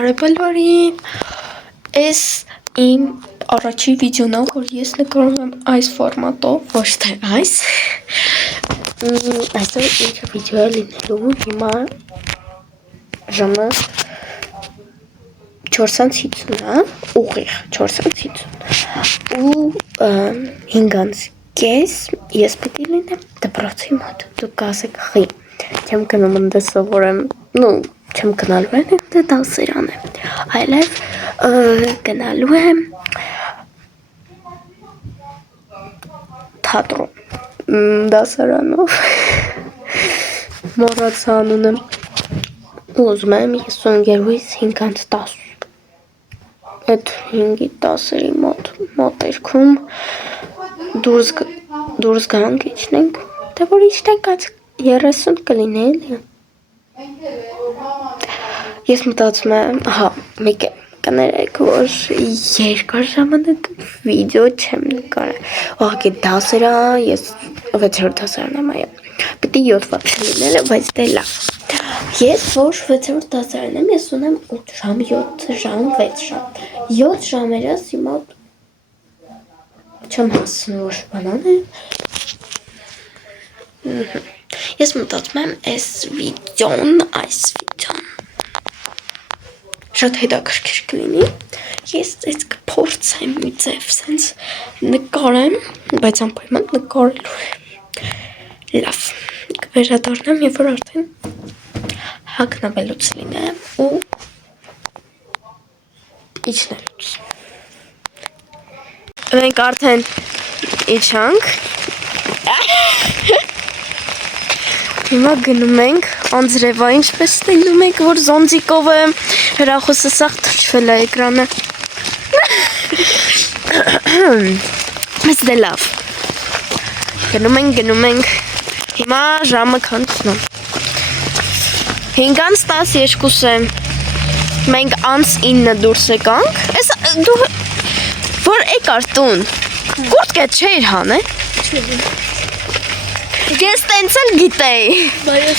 Բարեբալվարին, ես իմ առաջի վիդեոն է, որ ես նկարում եմ այս ֆորմատով, ոչ թե այս։ Այսօր ինչ վիդեո է լինելու, հիմա ժամը 4:50 է, ուղիղ 4:50 ու 5:30 ես պետք է լինեմ դպրոցի մոտ, դուք կասեք խի, չեմ գնում ընդ սովորեմ, չեմ գնալու եմ դե դասերան եմ, այլև գնալու եմ թատրոն դասարանով, մոռացա անունը, ուզում եմ 52-ից 5:10, այդ 5-ի 10-երի մոտերքում դուրս գանք իջնենք, դե որ իջնենք այս 30 կլինի էլի։ Ես մտածում եմ, մեկ է կներեք, որ երկար ժամանակ վիդեո չեմ նկարել, ուղղակի դասերա, ես 6-րդ դասարան եմ, այո, պետք է 7 վատ լինել, բայց դե լավ, ես որ 6-րդ դասարան եմ, ես ունեմ 8 ժամ, 7 ժամ, 6 ժամ, 7 ժամերս մոտ չեմ հասցնում ոչ բանան է, ես մտածում եմ այս վիդեոն, շատ հետաքրքիր կլինի, ես այս կփորձեմ մի ձև սենց նկարեմ, բայց անպայման նկարելու եմ, լավ, կվերադառնամ, երբ որ արդեն հագնվելուց լինեմ ու իջնելուց։ Մենք արդեն իջանք, հիմա գնում ենք անձրևա, ինչպես տեսնում եք, որ զոնտիկով է հեռախոսը սաղ թրջվել է էկրանը։ Մեզ դե լավ։ Գնում ենք, հիմա ժամը քանչնում։ 5:12 է, մենք 9:00 դուրս եկանք, դու որ եկար տուն, կուրտկը չէիր հան է։ Ես տենց էլ գիտեի։ Բայց ես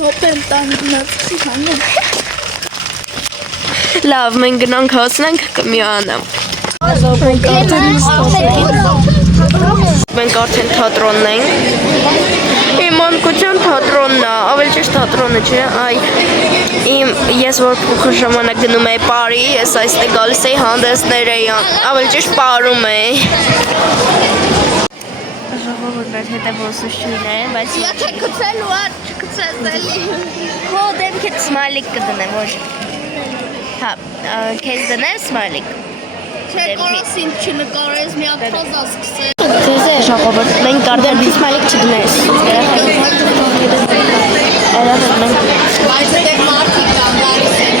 հոպ եմ տաննացի հանում։ Լավ, մենք գնանք հասնենք կմիանամ։ Մենք արդեն թատրոնն ենք։ Իմ անկության թատրոնն է, ավելի ճիշտ թատրոնը չէ, ես որ փոքր ժամանակ գնում էի Պարի, ես այստեղ գալիս էի հանդեսներ էի, ավելի ճիշտ Պարում էի։ Ժողովուրդ հետևոսուց չունեմ, բայց Եթե գցելու չգցես էլի։ Քո դեմքիդ սմայլիկ կդնեմ, ոչ։ Հա, քեզ դնեմ սմայլիկ։ Չէ, կարաս ինձ չնկարես, մի հատ ֆազա սկսել։ Ձեզ է ժողովուրդ, մենք արդեն սմայլիկ չդնես։ Բայց դե մարդիկ կան, գալիս են։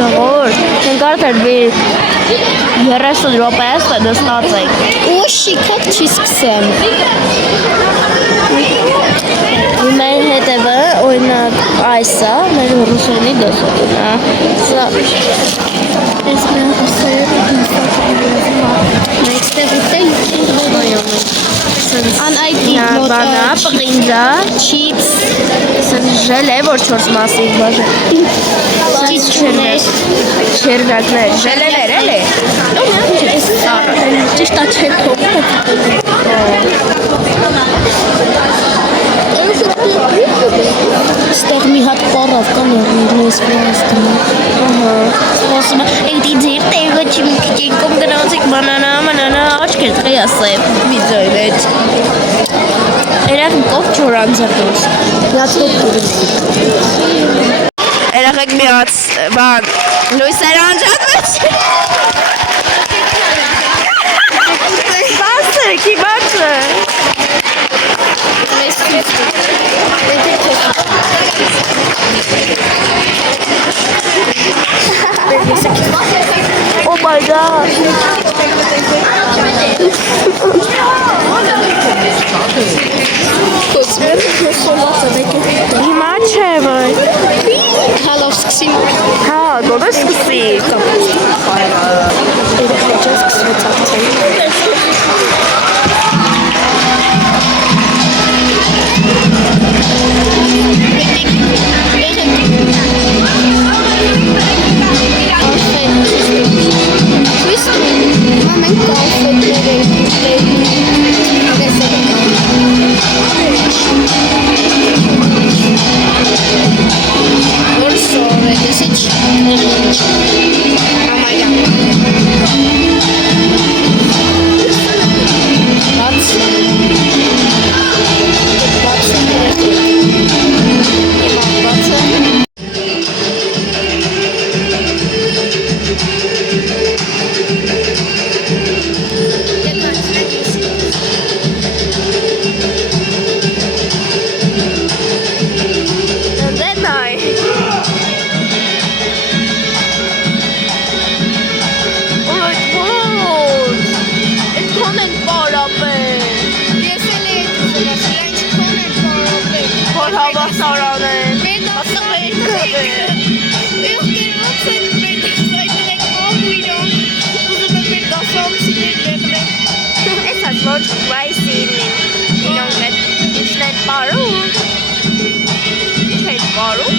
Ժողովուրդ, մենք արդեն 30 րոպեից հետո ստացենք։ Ուշի քոք չի սկսեմ։ Մեր հետևը, օրինակ, այս է, մեր ռուսոնի դասատուն է։ Սա Ես մեն ասել եմ մեկ ստեղ ուտել անայդի բանա, պղինձա, չիպս, ժելե, որ 4 մասից բաժան։ Չերվակներ, ժելեներ էլ է։ Ճիշտ է չէ թող։ Ստեղ մի հատ պարավ կան ես վրաստում։ Ասում է, էդի ձեր տեղը չիմքիջիկում գնացիք մանանա, աչքեր տղի ասեմ, վիդեոյն էջ։ Երախնքով 4 անձրդոս։ Լացվեք դուրս։ Երախեք մի հաց, բան, լույսեր անջատվեց։ Բասեք, իբացը։ Oh my god. Հիմա չէ որ։ Հալով սկսի։ Հա, գոհ սկսի։ մենք կոնֆետներ ենք որ սովետ ես իչ ամայա Ոչ վայսին իրոնք հետ ինչն են պարում ինչ են պարում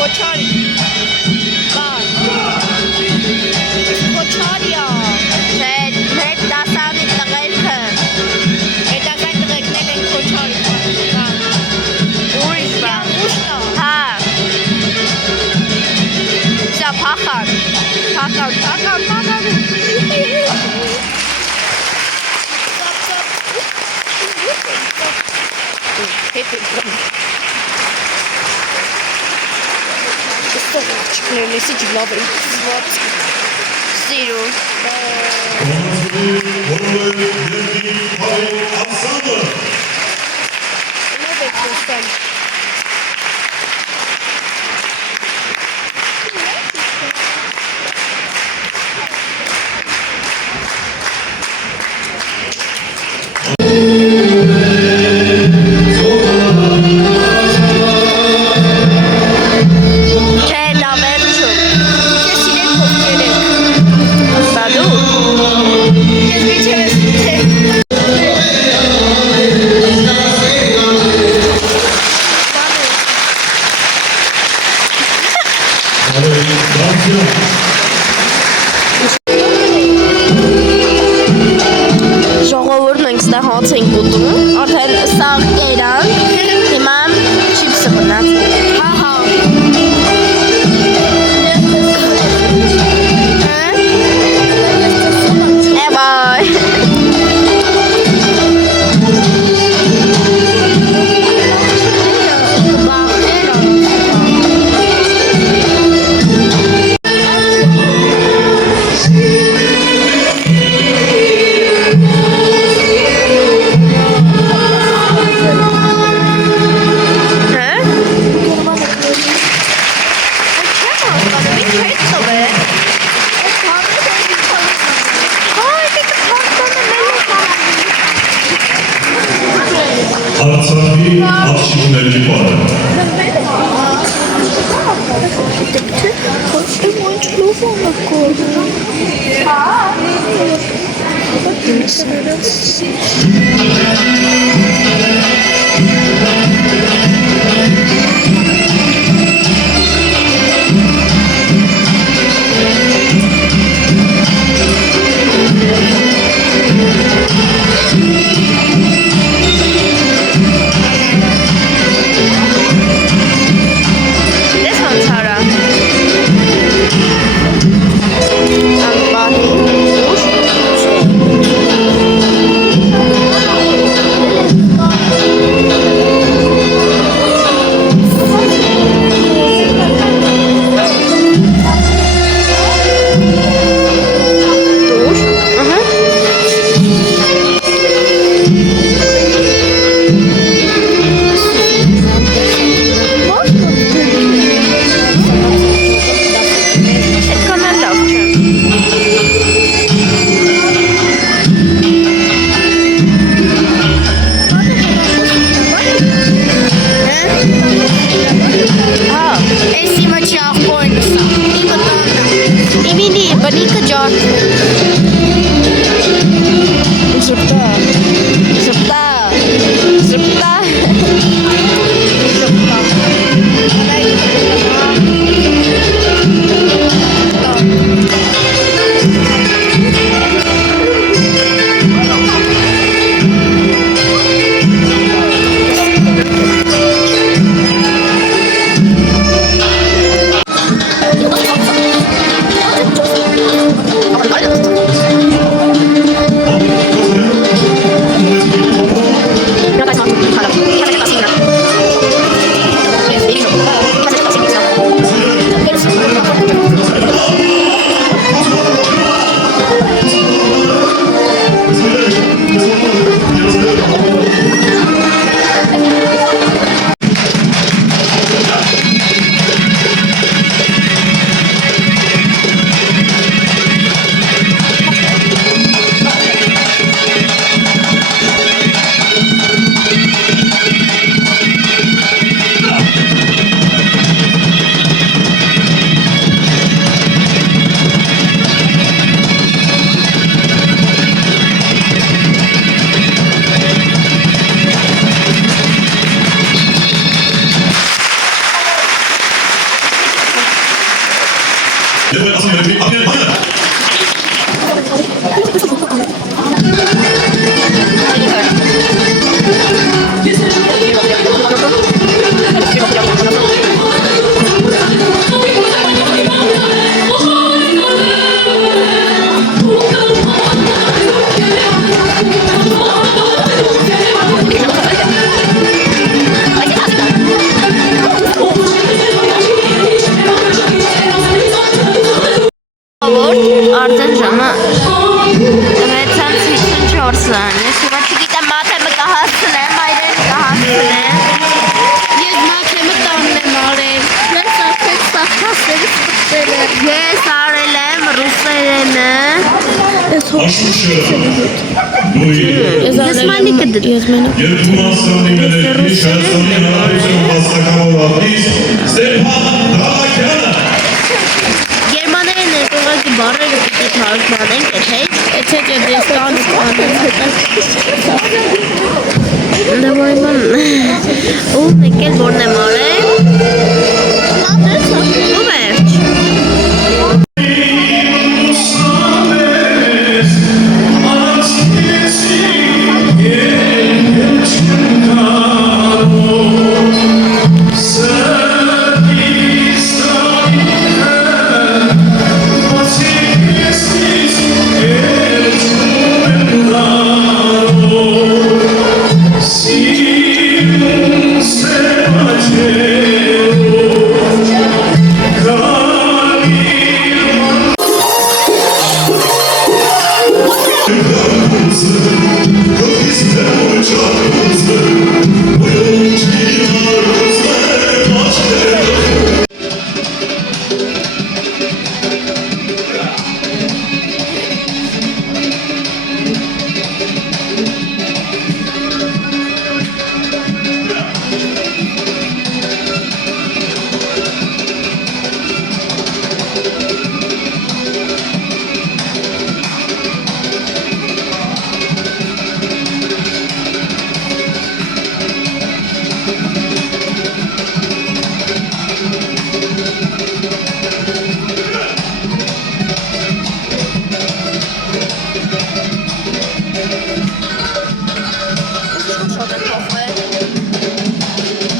Koçari Bak Koçarya չէ մեր դասանի տղերքը Edakay tığekler en koçari Bak ուրիշ բան Yanlışta հա Սա փախան Çıkmıyor nesi cıvladı Սիրուն Ne bekliyorsun? Ժողովուրդն ենք ստեղ հաց ենք ուտում, արդեն սաղ կերանք, հիմա չիպսը մնաց։ Haha Արցախի աղջիկների պարը։ արդեն ժամը 6:54-ն։ Ես հիմա չգիտեմ մաթեմը կհասցնեմ, այրեն կհասցնեմ։ Ես մաքրեմը տանն եմ արել։ Ես արդեն սախքասերից պտել եմ։ Ես արել եմ ռուսերենը։ Աշուշը, դույի, Ես մանիկը դրի։ երկու մասանի մենեջի Շահստանի հանրություն վաստակավոր արտիստ Ստեփան Դավակյանը։ Գերմաներեն է ուղղակի բառերը պիտի թարգմանենք, թե Եթե դեստան Դավայման ու մեկ էլ որն եմ արել ու վերջ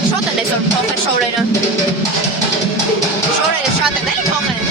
Շատ են այսօր փոխել շորերը։ Շորերը շատ են էլի փոխել։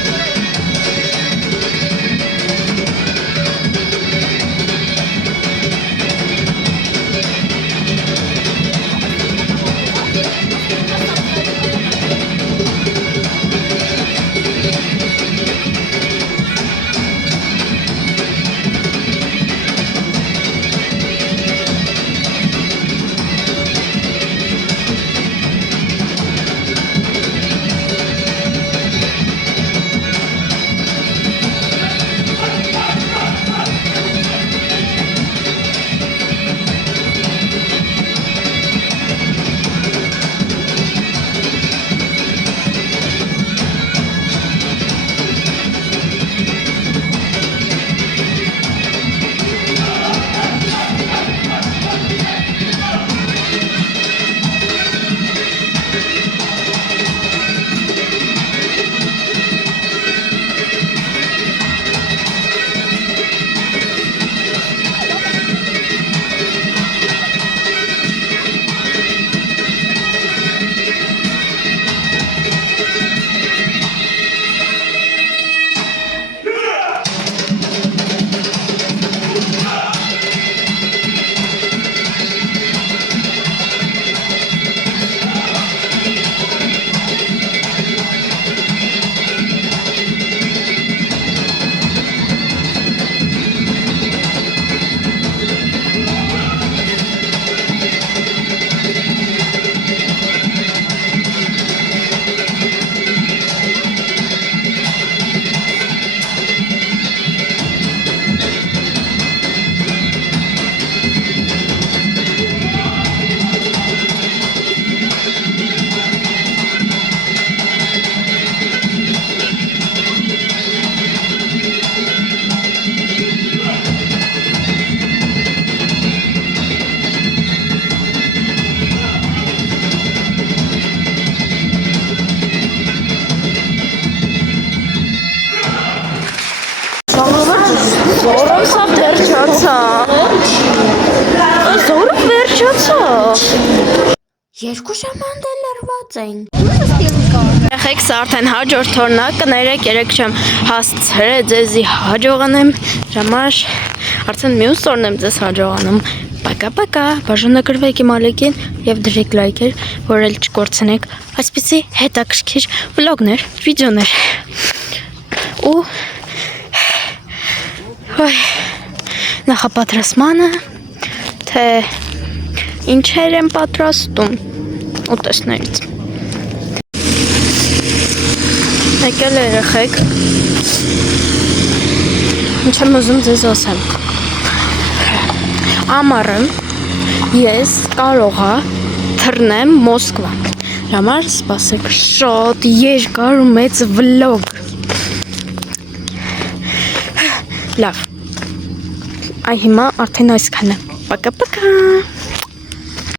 Զորով սա վերջացա Զորով վերջացա Երկու ժամանդ էլ լրված ենք Եղեք սա արդեն հաջորդ թորնակը ներեք երեք ժամ հասցրե ձեզի հաջողանեմ Ժամար արդեն մյուս տորն եմ ձեզ հաջողանում Պակա, բաժանագրվեք իմ ալեկին և դրեք լայքեր, որ էլ չկորցնեք այսպիսի հետաքրքիր վլոգներ, վիդեոներ ու Ոյ, նախապատրաստմանը, թե ինչեր են պատրաստում ուտեստներից։ Եկել երեխեք, ինչ եմ ուզում ձեզ ասեմ։ Ամառը ես կարողա թռնեմ Մոսկվա։ Համար սպասեք շատ երկար ու մեծ վլոգ։ Լավ, այ հիմա արդեն այսքանը։ Պակա-պակա։